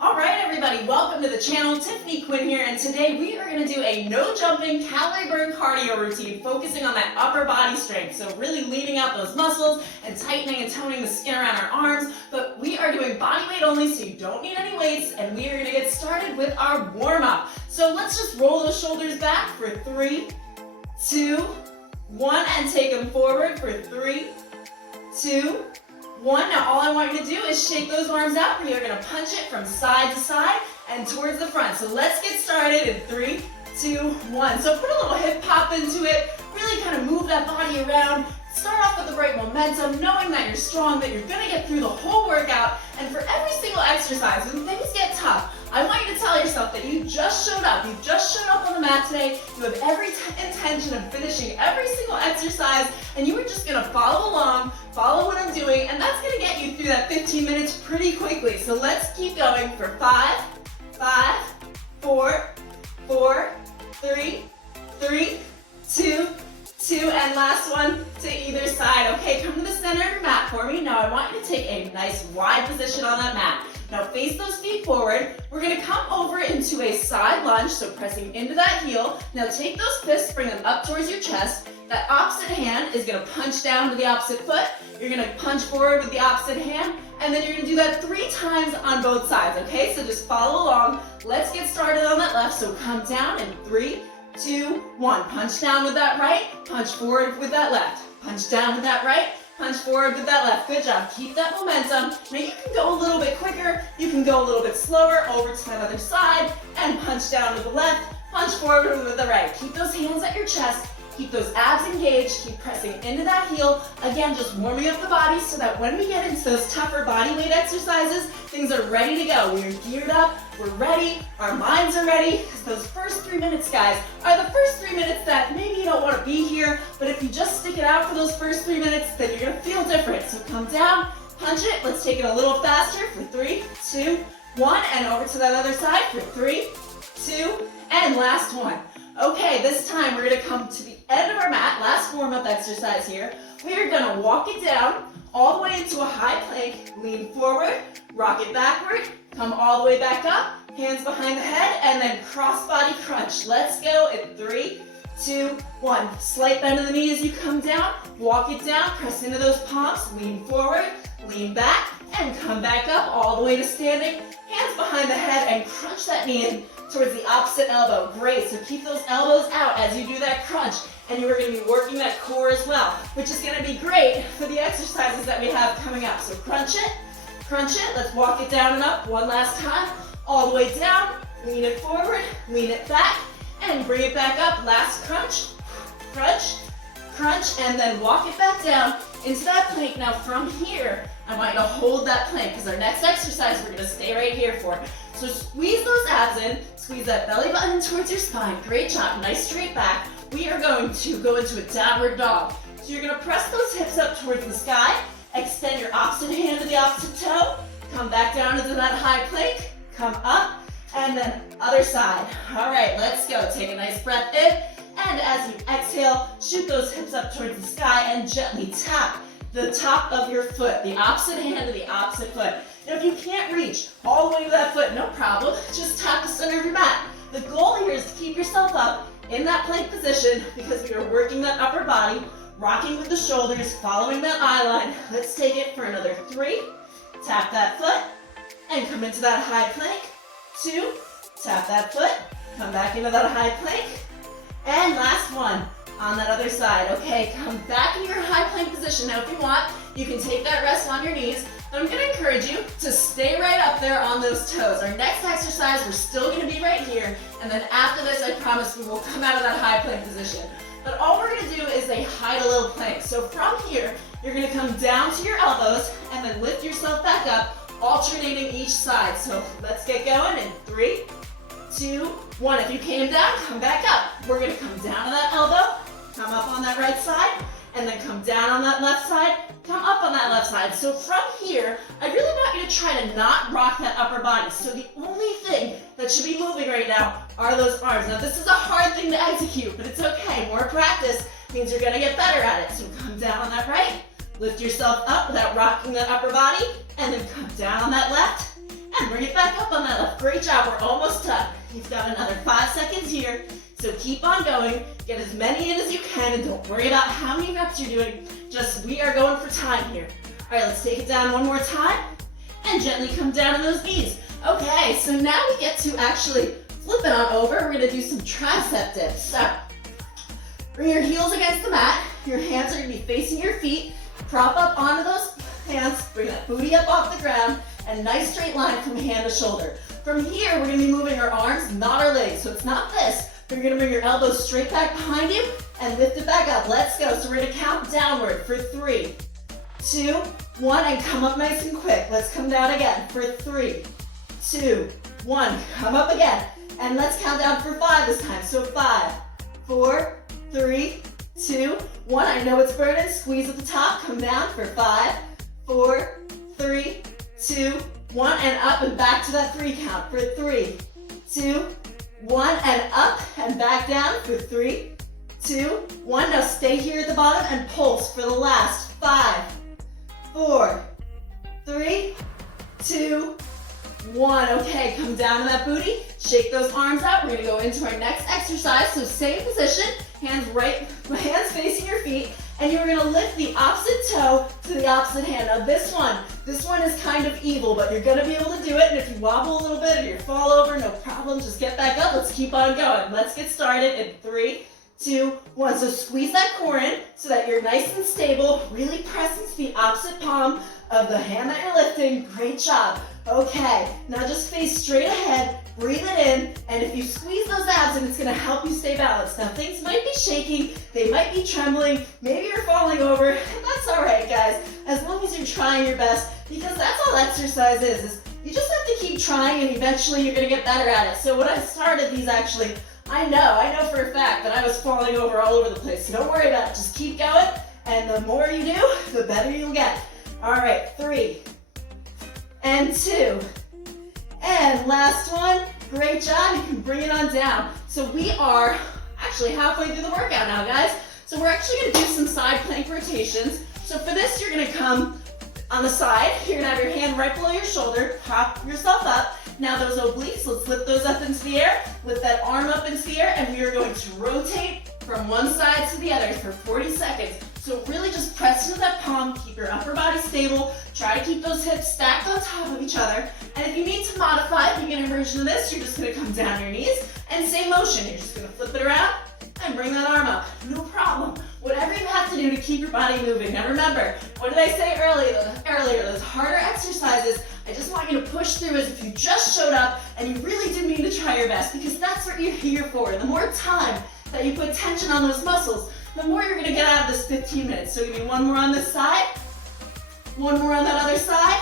All right, everybody, welcome to the channel. Tiffany Quinn here, and today we are going to do a no jumping calorie burn cardio routine focusing on that upper body strength. So really leaning out those muscles and tightening and toning the skin around our arms. But we are doing body weight only, so you don't need any weights, and we are going to get started with our warm up. So let's just roll those shoulders back for 3, 2, 1, and take them forward for 3, 2, 1. Now all I want you to do is shake those arms out, and you're going to punch it from side to side and towards the front. So let's get started in 3, 2, 1. So put a little hip hop into it, really kind of move that body around. Start off with the right momentum, knowing that you're strong, that you're going to get through the whole workout. And for every single exercise, when things get tough, I want you to tell yourself that you just showed up. You just showed up on the mat today. You have every intention of finishing every single exercise, and you are just going to follow along, follow what I'm doing, and that's going to get you through that 15 minutes pretty quickly. So let's keep going for 5, 4, 3, 2, and last one to either side. Okay, come to the center of your mat for me. Now I want you to take a nice wide position on that mat. Now face those feet forward. We're gonna come over into a side lunge, so pressing into that heel. Now take those fists, bring them up towards your chest. That opposite hand is gonna punch down to the opposite foot. You're gonna punch forward with the opposite hand, and then you're gonna do that 3 times on both sides, okay? So just follow along. Let's get started on that left. So come down in 3, 2, 1. Punch down with that right, punch forward with that left. Punch down with that right, punch forward with that left. Good job. Keep that momentum. Now you can go a little bit quicker, you can go a little bit slower over to that other side and punch down with the left, punch forward with the right. Keep those hands at your chest. Keep those abs engaged, keep pressing into that heel. Again, just warming up the body so that when we get into those tougher body weight exercises, things are ready to go. We're geared up, we're ready, our minds are ready. Because those first 3 minutes, guys, are the first 3 minutes that maybe you don't want to be here, but if you just stick it out for those first 3 minutes, then you're gonna feel different. So come down, punch it. Let's take it a little faster for 3, 2, 1, and over to that other side for 3, 2, and last one. Okay, this time we're gonna come to the end of our mat, last warm-up exercise here. We are gonna walk it down all the way into a high plank, lean forward, rock it backward, come all the way back up, hands behind the head, and then cross-body crunch. Let's go in 3, 2, 1. Slight bend in the knee as you come down, walk it down, press into those palms, lean forward, lean back, and come back up all the way to standing, hands behind the head, and crunch that knee in towards the opposite elbow. Great, so keep those elbows out as you do that crunch. And you are going to be working that core as well, which is going to be great for the exercises that we have coming up. So crunch it, let's walk it down and up one last time. All the way down, lean it forward, lean it back, and bring it back up. Last crunch, crunch, crunch, and then walk it back down into that plank. Now from here, I want you to hold that plank because our next exercise we're going to stay right here for. So squeeze those abs in, squeeze that belly button towards your spine. Great job, nice straight back. We are going to go into a downward dog. So you're gonna press those hips up towards the sky, extend your opposite hand to the opposite toe, come back down into that high plank, come up, and then other side. All right, let's go. Take a nice breath in, and as you exhale, shoot those hips up towards the sky and gently tap the top of your foot, the opposite hand to the opposite foot. Now if you can't reach all the way to that foot, no problem, just tap the center of your mat. The goal here is to keep yourself up in that plank position because we are working that upper body, rocking with the shoulders, following that eye line. Let's take it for another 3, tap that foot, and come into that high plank. 2, tap that foot, come back into that high plank, and last one. On that other side. Okay, come back in your high plank position. Now if you want, you can take that rest on your knees, but I'm gonna encourage you to stay right up there on those toes. Our next exercise, we're still gonna be right here, and then after this, I promise we will come out of that high plank position. But all we're gonna do is a high to low plank. So from here, you're gonna come down to your elbows, and then lift yourself back up, alternating each side. So let's get going in 3, 2, 1. If you came down, come back up. We're gonna come down to that elbow, come up on that right side, and then come down on that left side, come up on that left side. So from here, I really want you to try to not rock that upper body. So the only thing that should be moving right now are those arms. Now this is a hard thing to execute, but it's okay. More practice means you're gonna get better at it. So come down on that right, lift yourself up without rocking that upper body, and then come down on that left, And bring it back up on that left. Great job, we're almost done. You've got another 5 seconds here. So keep on going, get as many in as you can, and don't worry about how many reps you're doing. Just, we are going for time here. All right, let's take it down one more time, and gently come down on those knees. Okay, so now we get to actually flip it on over. We're gonna do some tricep dips. So, bring your heels against the mat. Your hands are gonna be facing your feet. Prop up onto those hands, bring that booty up off the ground, and nice straight line from hand to shoulder. From here, we're gonna be moving our arms, not our legs. So it's not this. You're gonna bring your elbows straight back behind you and lift it back up. Let's go. So we're gonna count downward for 3, 2, 1, and come up nice and quick. Let's come down again for 3, 2, 1. Come up again. And let's count down for 5 this time. So 5, 4, 3, 2, 1. I know it's burning. Squeeze at the top. Come down for 5, 4, 3, 2, 1. And up and back to that 3 count for 3, 2, 1, and up and back down for 3, 2, 1. Now stay here at the bottom and pulse for the last 5, 4, 3, 2, 1. Okay, come down to that booty. Shake those arms out. We're gonna go into our next exercise. So same position, hands facing your feet, and you're gonna lift the opposite toe to the opposite hand. Now this one is kind of evil, but you're gonna be able to do it. And if you wobble a little bit or you fall over, no problem. Just get back up. Let's keep on going. Let's get started in 3, 2, 1. So squeeze that core in so that you're nice and stable. Really press into the opposite palm of the hand that you're lifting. Great job. Okay, now just face straight ahead, breathe it in, and if you squeeze those abs in, it's gonna help you stay balanced. Now things might be shaking, they might be trembling, maybe you're falling over, that's all right, guys, as long as you're trying your best, because that's all exercise is you just have to keep trying and eventually you're gonna get better at it. So when I started these actually, I know for a fact that I was falling over all over the place, so don't worry about it, just keep going, and the more you do, the better you'll get. All right, 3, and 2, and last one. Great job, you can bring it on down. So we are actually halfway through the workout now, guys. So we're actually gonna do some side plank rotations. So for this, you're gonna come on the side. You're gonna have your hand right below your shoulder, prop yourself up. Now those obliques, let's lift those up into the air, lift that arm up into the air, and we are going to rotate from one side to the other for 40 seconds. So really just press into that palm, keep your upper body stable, try to keep those hips stacked on top of each other. And if you need to modify beginner version of this, you're just gonna come down your knees and same motion. You're just gonna flip it around and bring that arm up. No problem. Whatever you have to do to keep your body moving. Now remember, what did I say earlier? Those harder exercises, I just want you to push through as if you just showed up and you really do mean to try your best, because that's what you're here for. The more time that you put tension on those muscles, the more you're gonna get out of this 15 minutes. So give me one more on this side, one more on that other side,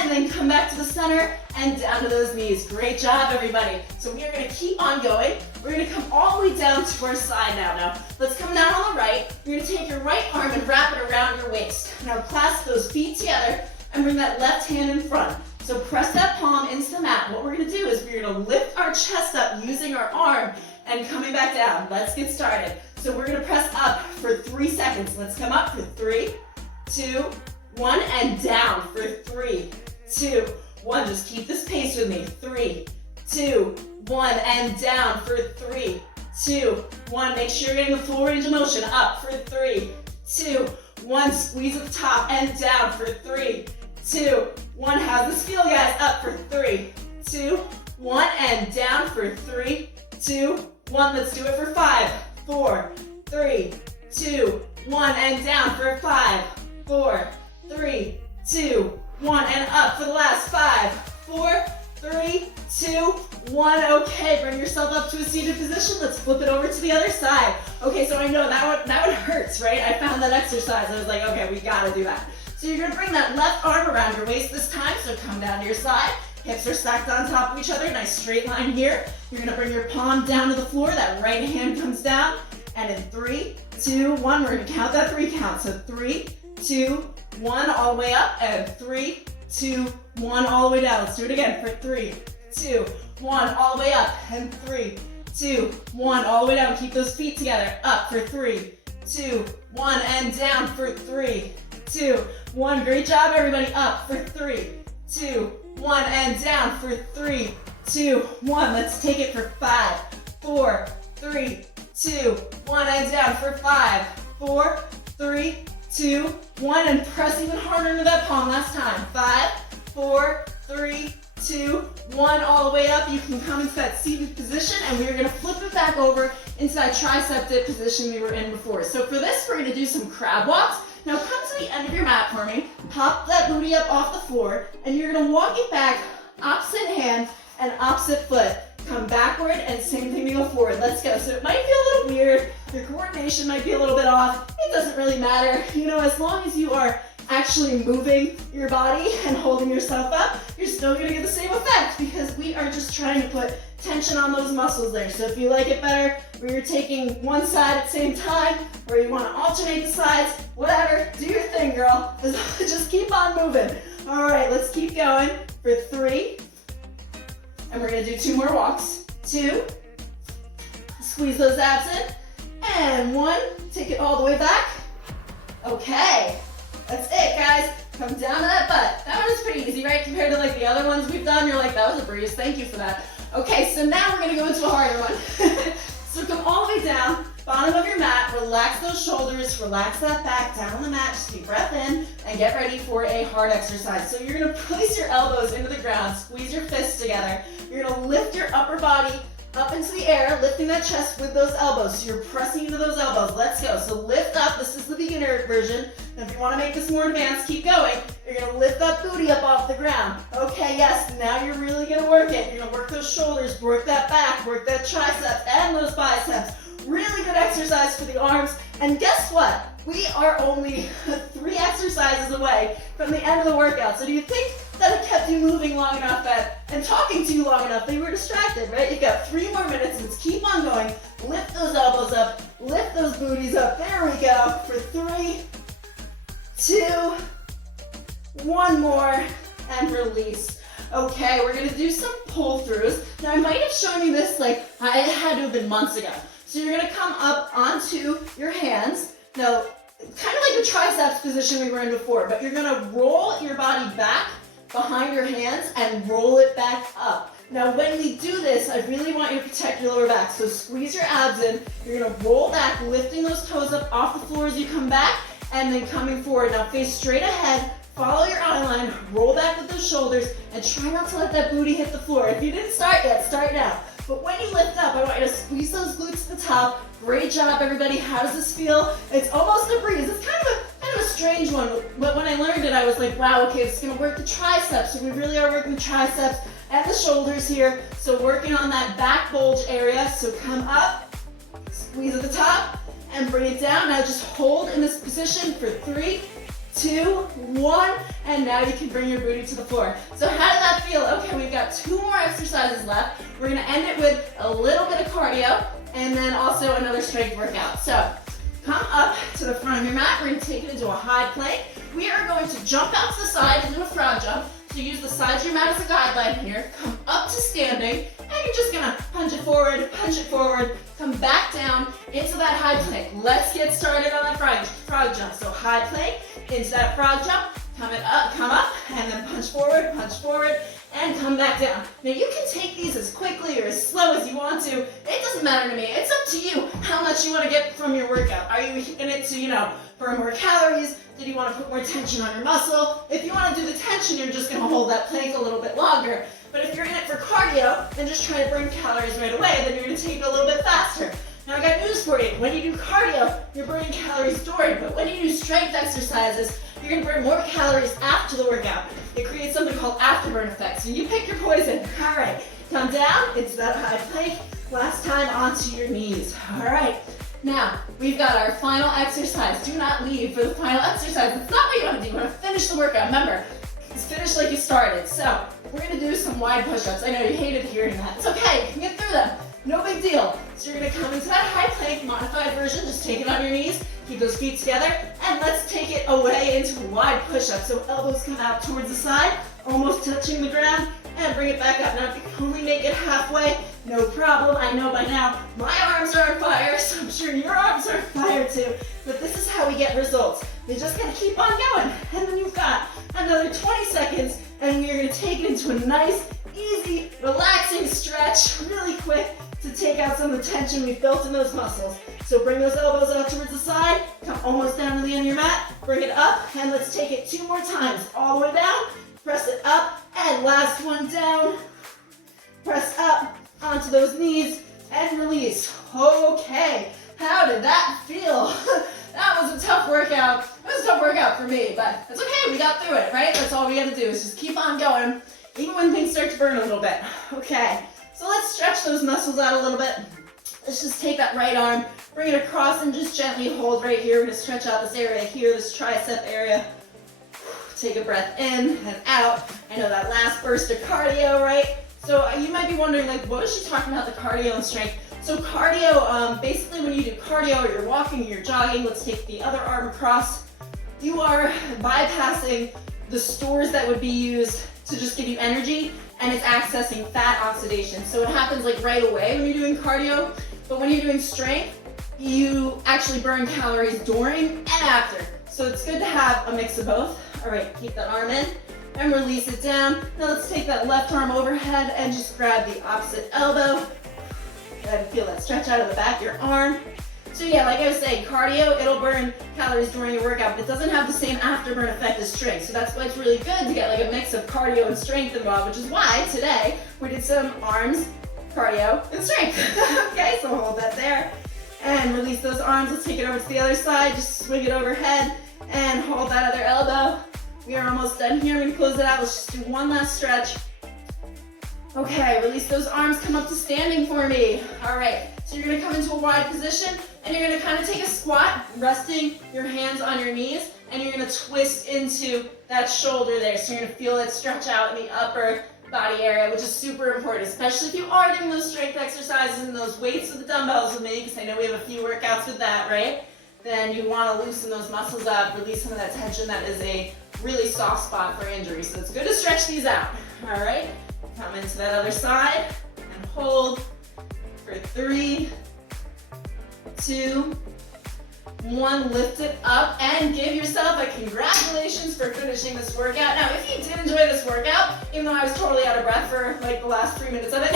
and then come back to the center and down to those knees. Great job, everybody. So we are gonna keep on going. We're gonna come all the way down to our side now. Now, let's come down on the right. You're gonna take your right arm and wrap it around your waist. Now clasp those feet together and bring that left hand in front. So press that palm into the mat. What we're gonna do is we're gonna lift our chest up using our arm and coming back down. Let's get started. So we're gonna press up for 3 seconds. Let's come up for 3, 2, 1, and down for 3, 2, 1. Just keep this pace with me. 3, 2, 1, and down for 3, 2, 1. Make sure you're getting the full range of motion. Up for 3, 2, 1. Squeeze at the top and down for 3, 2, 1. How's this feel, guys? Up for 3, 2, 1, and down for 3, 2, 1. Let's do it for 5, 4, 3, 2, 1, and down for 5, 4, 3, 2, 1, and up for the last 5, 4, 3, 2, 1. Okay, bring yourself up to a seated position. Let's flip it over to the other side. Okay, so I know that one hurts, right? I found that exercise. I was like, okay, we gotta do that. So you're gonna bring that left arm around your waist this time. So come down to your side. Hips are stacked on top of each other. Nice straight line here. You're gonna bring your palm down to the floor. That right hand comes down. And in 3, 2, 1, we're gonna count that 3 count. So 3, 2, 1, all the way up. And 3, 2, 1, all the way down. Let's do it again for 3, 2, 1, all the way up. And 3, 2, 1, all the way down. Keep those feet together. Up for 3, 2, 1, and down for 3, 2, 1. Great job, everybody. Up for 3, 2, 1, and down for 3, 2, 1. Let's take it for 5, 4, 3, 2, 1, and down for 5, 4, 3, 2, 1, and press even harder into that palm last time. 5, 4, 3, 2, 1, all the way up. You can come into that seated position, and we are going to flip it back over into that tricep dip position we were in before. So for this, we're going to do some crab walks. Now come to the end of your mat for me, pop that booty up off the floor, and you're going to walk it back, opposite hand and opposite foot. Come backward, and same thing to go forward. Let's go. So it might be a little weird, your coordination might be a little bit off. It doesn't really matter. You know, as long as you are actually moving your body and holding yourself up, you're still gonna get the same effect because we are just trying to put tension on those muscles there. So if you like it better where you're taking one side at the same time, or you wanna alternate the sides, whatever, do your thing, girl. Just keep on moving. All right, let's keep going for 3. And we're gonna do 2 more walks. 2, squeeze those abs in, and 1, take it all the way back. Okay, that's it, guys. Come down to that butt. That one is pretty easy, right? Compared to like the other ones we've done, you're like, that was a breeze, thank you for that. Okay, so now we're gonna go into a harder one. So come all the way down, bottom of your mat, relax those shoulders, relax that back, down on the mat, just deep breath in, and get ready for a hard exercise. So you're gonna place your elbows into the ground, squeeze your fists together. You're gonna lift your upper body up into the air, lifting that chest with those elbows. So you're pressing into those elbows. Let's go. So lift up. This is the beginner version. And if you want to make this more advanced, keep going. You're going to lift that booty up off the ground. Okay, yes, now you're really going to work it. You're going to work those shoulders, work that back, work that triceps and those biceps. Really good exercise for the arms. And guess what? We are only 3 exercises away from the end of the workout. So do you think that it kept you moving long enough and talking to you long enough that you were distracted, right? You've got 3 more minutes. Let's keep on going. Lift those elbows up. Lift those booties up. There we go. For 3, 2, 1 more, and release. Okay, we're going to do some pull-throughs. Now, I might have shown you this, like, I had to have been months ago. So you're going to come up onto your hands. Now, kind of like the triceps position we were in before, but you're going to roll your body back behind your hands and roll it back up. Now, when we do this, I really want you to protect your lower back. So squeeze your abs in. You're going to roll back, lifting those toes up off the floor as you come back, and then coming forward. Now, face straight ahead. Follow your eye line. Roll back with those shoulders, and try not to let that booty hit the floor. If you didn't start yet, start now. But when you lift up, I want you to squeeze those glutes to the top. Great job, everybody. How does this feel? It's almost a breeze. It's kind of a strange one, but when I learned it, I was like, wow, okay, it's gonna work the triceps. So we really are working the triceps and the shoulders here. So working on that back bulge area. So come up, squeeze at the top, and bring it down. Now just hold in this position for 3, 2, 1, and now you can bring your booty to the floor. So how did that feel? Okay, we've got 2 more exercises left. We're gonna end it with a little bit of cardio, and then also another strength workout. So come up to the front of your mat. We're going to take it into a high plank. We are going to jump out to the side into a frog jump. So use the sides of your mat as a guideline here. Come up to standing, and you're just going to punch it forward, come back down into that high plank. Let's get started on that frog jump. So high plank, into that frog jump, come up, and then punch forward, and come back down. Now you can take these as quickly or as slow as you want to. It doesn't matter to me. It's up to you how much you want to get from your workout. Are you in it to, burn more calories? Did you want to put more tension on your muscle? If you want to do the tension, you're just going to hold that plank a little bit longer. But if you're in it for cardio and just trying to burn calories right away, then you're going to take it a little bit faster. Now I got news for you. When you do cardio, you're burning calories during, but when you do strength exercises, you're going to burn more calories after the workout. It creates something called afterburn effect. So you pick your poison. All right, come down into that high plank. Last time onto your knees. All right, now we've got our final exercise. Do not leave for the final exercise. It's not what you want to do. You want to finish the workout. Remember, it's finish like you started. So we're going to do some wide push-ups. I know you hated hearing that. It's okay. You can get through them. No big deal. So you're going to come into that high plank, modified version. Just take it on your knees. Keep those feet together. And let's take it away into a wide push-up. So elbows come out towards the side, almost touching the ground. and bring it back up. Now, if you can only make it halfway, no problem. I know by now my arms are on fire, so I'm sure your arms are on fire too. But this is how we get results. You just gotta keep on going. And then you've got another 20 seconds, and we're gonna take it into a nice, easy, relaxing stretch, really quick, to take out some of the tension we've built in those muscles. So bring those elbows out towards the side, come almost down to the end of your mat, bring it up, and let's take it 2 more times. All the way down, press it up, and last one down. Press up onto those knees, and release. Okay, how did that feel? That was a tough workout. It was a tough workout for me, but it's okay, we got through it, right? That's all we gotta do is just keep on going, even when things start to burn a little bit. Okay, so let's stretch those muscles out a little bit. Let's just take that right arm, bring it across, and just gently hold right here. We're gonna stretch out this area here, this tricep area. Take a breath in and out. I know that last burst of cardio, right? So you might be wondering, like, what is she talking about, the cardio and strength? So cardio, basically when you do cardio, or you're walking, or you're jogging, let's take the other arm across, you are bypassing the stores that would be used to just give you energy, and it's accessing fat oxidation. So it happens like right away when you're doing cardio, but when you're doing strength, you actually burn calories during and after. So it's good to have a mix of both. All right, keep that arm in and release it down. Now let's take that left arm overhead and just grab the opposite elbow. And feel that stretch out of the back of your arm. So yeah, like I was saying, cardio, it'll burn calories during your workout, but it doesn't have the same afterburn effect as strength. So that's why it's really good to get like a mix of cardio and strength involved, which is why today we did some arms, cardio, and strength. Okay, so hold that there and release those arms. Let's take it over to the other side. Just swing it overhead and hold that other elbow. We are almost done here. I'm gonna close it out. Let's just do one last stretch. Okay, release those arms, come up to standing for me. All right, so you're gonna come into a wide position, and you're gonna kind of take a squat, resting your hands on your knees, and you're gonna twist into that shoulder there. So you're gonna feel it stretch out in the upper body area, which is super important, especially if you are doing those strength exercises and those weights with the dumbbells with me, because I know we have a few workouts with that, right? Then you wanna loosen those muscles up, release some of that tension that is a really soft spot for injury. So it's good to stretch these out, all right? Come into that other side and hold for 3, 2, 1. Lift it up and give yourself a congratulations for finishing this workout. Now, if you did enjoy this workout, even though I was totally out of breath for like the last 3 minutes of it,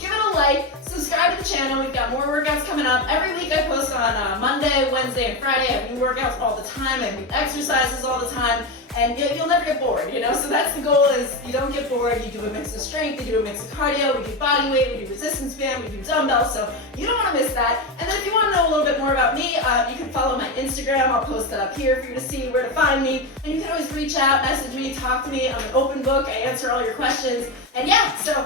give it a like, subscribe to the channel. We've got more workouts coming up. Every week I post on Monday, Wednesday, and Friday. I have new workouts all the time. I have new exercises all the time. And you'll never get bored, you know? So that's the goal, is you don't get bored. You do a mix of strength, you do a mix of cardio, we do body weight, we do resistance band, we do dumbbells, so you don't want to miss that. And then if you want to know a little bit more about me, you can follow my Instagram. I'll post that up here for you to see where to find me. And you can always reach out, message me, talk to me. I'm an open book. I answer all your questions. And yeah, so